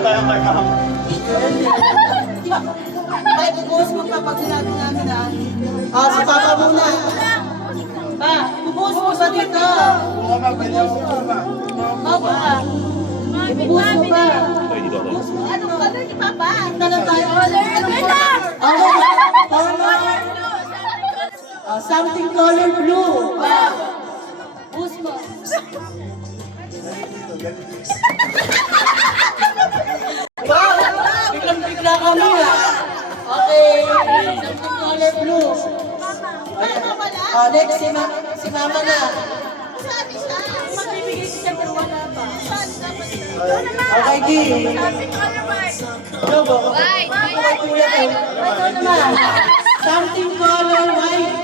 tayo kay ma'am. Ay, ibubuhos mo pa pag sinabi namin ha. Si Papa muna. Pa, ibubuhos mo ba dito? Bumama, pwede ako bumama. Papa, ibubuhos mo pa. Anong color ni Papa? Ito na tayo. Something color blue. Buhos mo. Wow! Biglang-bigla kami ha. Okay, something color blue. Next, si Mama na. Sabi siya. Magbibigay siya pero wala pa. Sabi Okay, G. color white. Lobo. Kuya ko. Ito naman. Something color white.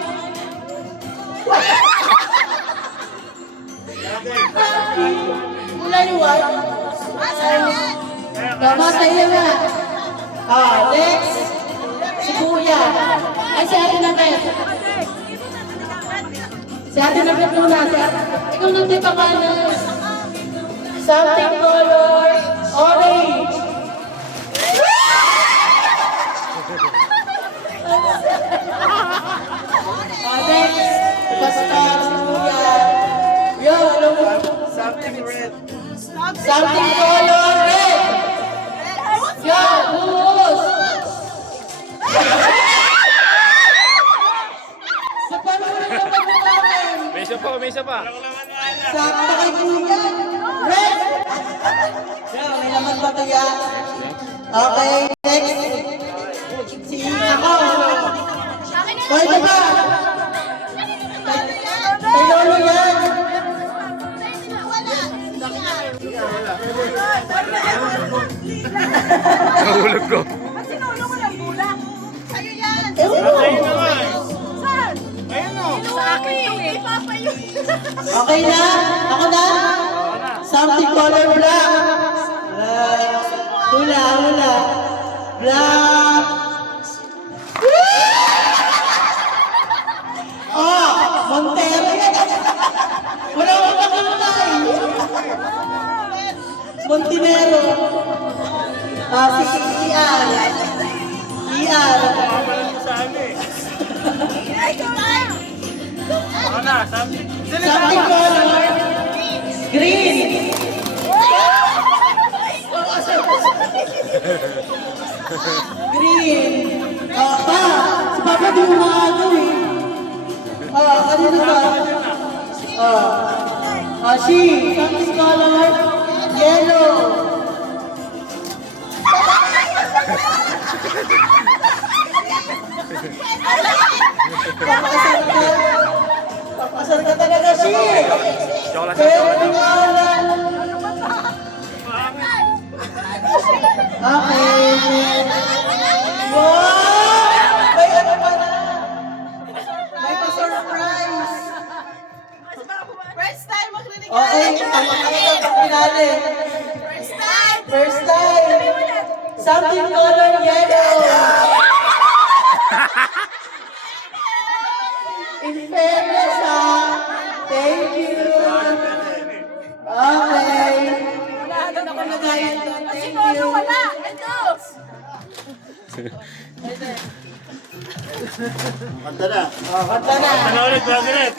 Kulay white. Tama sa'yo na. Next. Si Kuya. Ay, si Ate Nabet. Si Ate Nabet muna. Ikaw nang di pangalan. Something color orange. Next. Basta si Kuya. Yo, alam mo. Something red. Something color red. Yo, buhos. Napanood na ba namin? May isa pa, may isa pa. Sakto kay Kuya. Red. Yo, may laman ba ito yan? Okay, next. Si ako. O, ito ba? Kay Lolo yan. Nahulog ko. Ba't sinulong mo ng bulak? Sa'yo yan. Ewan ko. Saan? Sa akin yung kay Papa yun. Okay na? Ako na? Something color black. Hula, hula. Black. Montero yan. Wala akong nakulay. Montenero. Si ER. ER. Ay, ikaw na. Ako na, something. Something color green. Green. Si Papa di mo makagaw eh. Kanina ba? She. Something color yellow. Papasal ka talaga, she. Chocolate, Pero chocolate. pangalan. Okay. Wow! May ano pa na? May pa-surprise. First time maglinig. Okay, ang pinali. First time. First time. Something color yellow. In fairness, thank you. Okay. Ano na ko na guys? Thank you. Wala. Ito. Kanta na. Kanta na. Ano ulit, ulit.